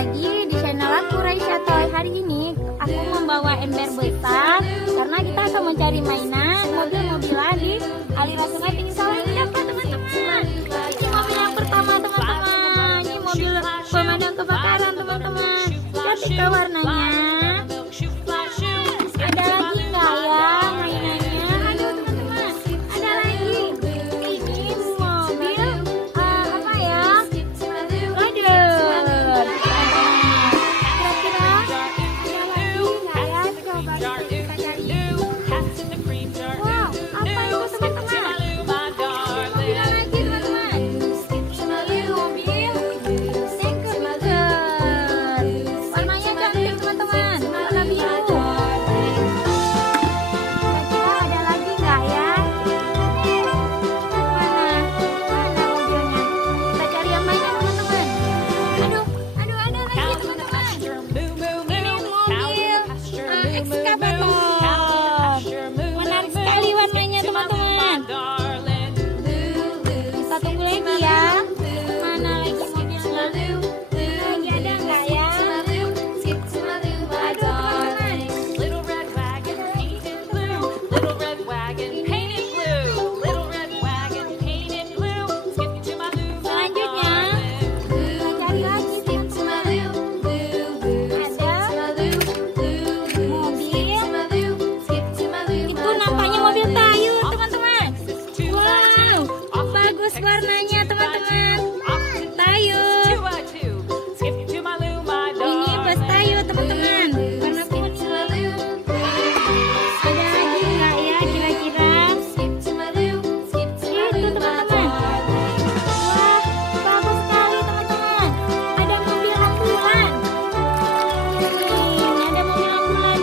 lagi di channel aku Raisya Toy. Hari ini aku membawa ember besar karena kita akan mencari mainan mobil-mobilan di aliran sungai pinggir sawah ini dapat teman-teman. Ini mobil yang pertama teman-teman. Ini mobil pemadam kebakaran teman-teman. Cantik ke warnanya. Ada lagi nggak ya mainannya? Aduh teman-teman, ada lagi. Ini mobil apa ya? Rider. Kira-kira ada lagi nggak ya? Coba kita cari. Wow, apa itu teman-teman? Mobil lagi teman-teman. Ini mobil tanker. Warnanya cantik teman-teman. Warna biru. Kira-kira ada lagi nggak ya? Mana mobilnya? Kita cari yang mainnya teman-teman. Aduh, ada lagi teman-teman. Ini mobil ekskavator. Menarik sekali warnanya teman-teman. Kita tunggu lagi ya. Mana lagi mobilnya? Lagi ada nggak ya? Aduh teman-teman. Selanjutnya kita cari lagi teman-teman. Ada mobil. Itu nampaknya mobil kayu teman-teman. Wow, bagus warnanya teman-teman. Tayo. Ini bus tayo teman-teman. Warna kuning. Ada lagi nggak ya kira-kira? Itu teman-teman. Wah, bagus sekali teman-teman. Ada mobil ambulan. Ini ada mobil ambulan.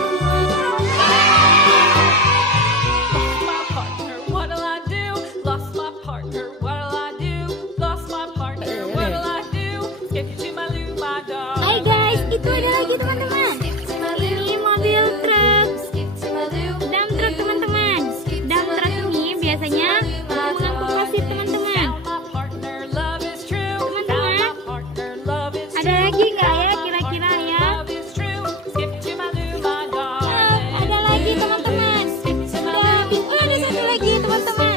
Hai guys, itu ada lagi teman-teman. Ini mobil truk. Dump truck teman-teman. Dump truck ini biasanya mengangkut pasir teman-teman. Teman-teman, ada lagi nggak ya kira-kira ya? Ada lagi teman-teman. Ada satu lagi teman-teman.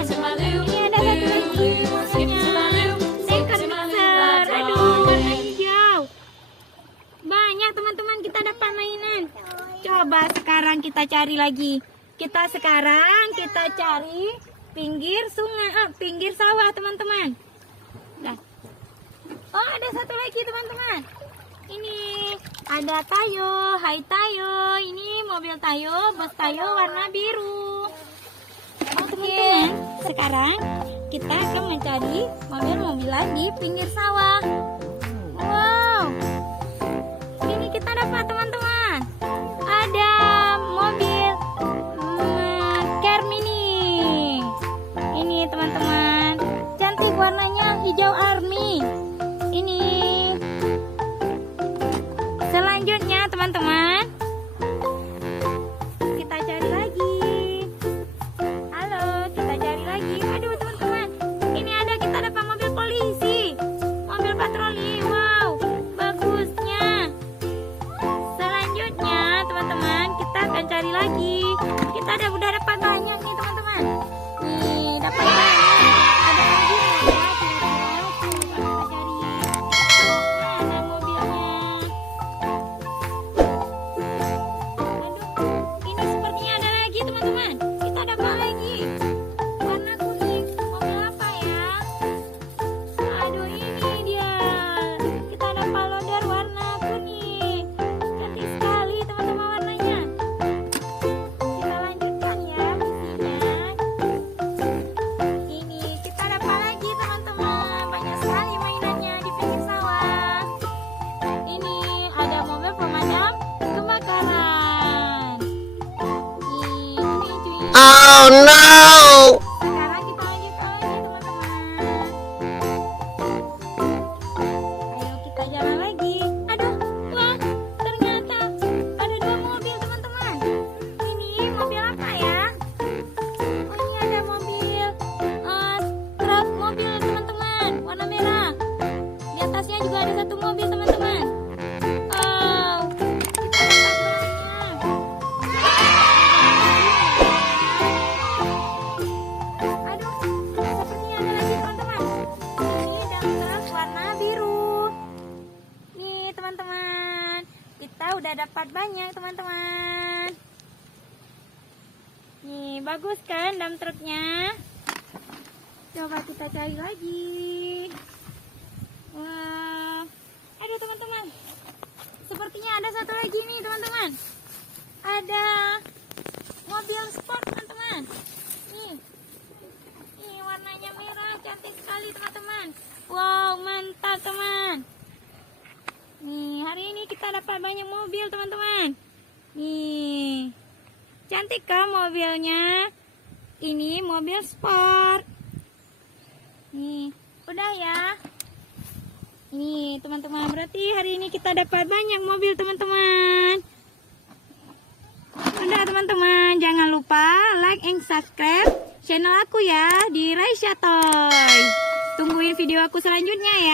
Ini ada satu lagi. Warnanya tanker besar. Aduh, warna hijau. Banyak teman-teman kita dapat mainan. Coba sekarang kita cari lagi. Kita cari pinggir sungai, pinggir sawah teman-teman. Nah. Oh, ada satu lagi teman-teman. Ini ada Tayo, hai Tayo. Ini mobil Tayo, bus Tayo warna biru. Oke, sekarang kita akan mencari mobil-mobilan di pinggir sawah. Wow, ini kita dapat teman-teman. Ada mobil Car Mini. Ini teman-teman, cantik warnanya hijau army. Ini selanjutnya teman-teman, kita cari lagi. Halo, kita cari lagi. Aduh teman-teman, ini ada kita dapat mobil polisi, mobil patroli. Wow, bagusnya. Selanjutnya teman-teman, kita akan cari lagi. Kita udah dapat banyak nih teman-teman. Nih, dapat banyak. Ada lagi nggak ya? Coba kita cari. Mana mobilnya? Aduh, ini sepertinya ada lagi teman-teman. Kita dapat lagi. Warna kuning. Mobil apa ya? Aduh, ini dia. Kita dapat loader warna kuning. Cantik sekali teman-teman warnanya. Kita lanjutkan ya misinya. Ini kita dapat lagi teman-teman. Banyak sekali mainannya di pinggir sawah. Ini ada mobil pemadam kebakaran. Ini cuy. Oh no! Sekarang kita lanjutkan lagi teman-teman. Ayo kita jalan lagi. Aduh, wah, ternyata ada dua mobil teman-teman. Ini mobil apa ya? Oh, ini ada mobil truk mobil teman-teman, warna merah. Di atasnya juga ada satu mobil teman-teman. kita dapat banyak teman-teman. Nih, bagus kan dump truknya? Coba kita cari lagi. Wah, aduh teman-teman. Sepertinya ada satu lagi nih teman-teman. Ada mobil sport teman-teman. Nih warnanya merah, cantik sekali teman-teman. Wow, mantap teman. Nih, hari ini kita dapat banyak mobil teman-teman. Nih, cantik kan mobilnya? Ini mobil sport. Nih, udah ya. Nih teman-teman, berarti hari ini kita dapat banyak mobil teman-teman. Udah teman-teman, jangan lupa like and subscribe channel aku ya di Raisya Toy. Tungguin video aku selanjutnya ya.